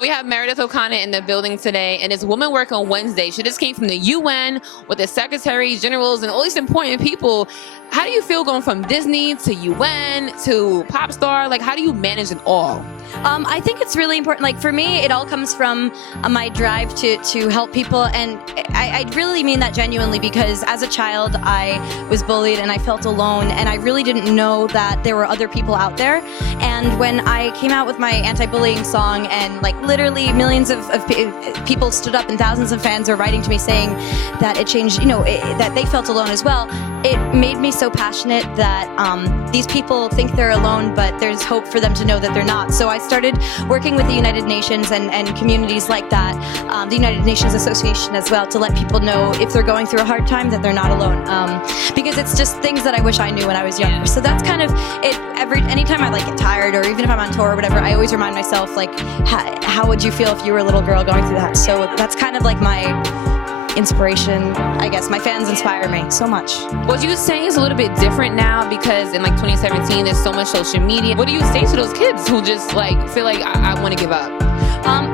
We have Meredith O Connor in the building today, and it's Women Work on Wednesday. She just came from the UN with the secretaries, generals, and all these important people. How do you feel going from Disney to UN to pop star? Like, how do you manage it all? I think it's really important. Like, for me, it all comes from my drive to help people, and I really mean that genuinely, because as a child, I was bullied and I felt alone, and I really didn't know that there were other people out there. And when I came out with my anti-bullying song, and like literally millions of people stood up and thousands of fans were writing to me saying that it changed, that they felt alone as well, it made me so passionate that these people think they're alone, but there's hope for them to know that they're not. So I started working with the United Nations and communities like that, the United Nations Association as well, to let people know if they're going through a hard time that they're not alone. Because it's just things that I wish I knew when I was younger. Yeah. So that's kind of it. Anytime I like get tired, or even if I'm on tour or whatever, I always remind myself, like, how would you feel if you were a little girl going through that? So that's kind of like my inspiration, I guess. My fans inspire me so much. What you say is a little bit different now, because in like 2017 there's so much social media. What do you say to those kids who just like feel like I want to give up?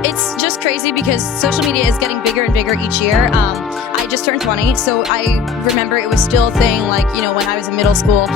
It's just crazy because social media is getting bigger and bigger each year. I just turned 20, so I remember it was still a thing, like, when I was in middle school.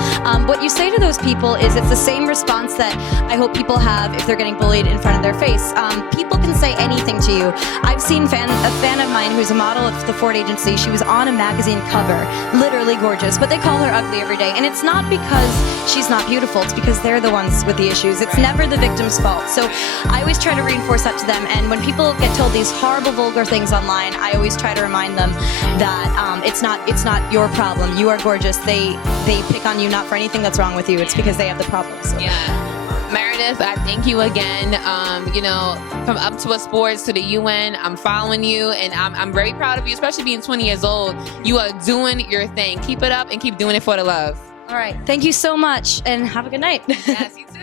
What you say to those people is it's the same response that I hope people have if they're getting bullied in front of their face. People can say anything to you. I've seen a fan of mine who's a model of the Ford agency. She was on a magazine cover, literally gorgeous, but they call her ugly every day. And it's not because she's not beautiful, it's because they're the ones with the issues. It's never the victim's fault. So I always try to reinforce that to them. And when people get told these horrible, vulgar things online, I always try to remind them that it's not your problem. You are gorgeous. They pick on you not for anything that's wrong with you. It's because they have the problem. So. Yeah. Meredith, I thank you again. From Up to a Sports to the UN, I'm following you, and I'm very proud of you, especially being 20 years old. You are doing your thing. Keep it up and keep doing it for the love. All right. Thank you so much, and have a good night. Yes, you too.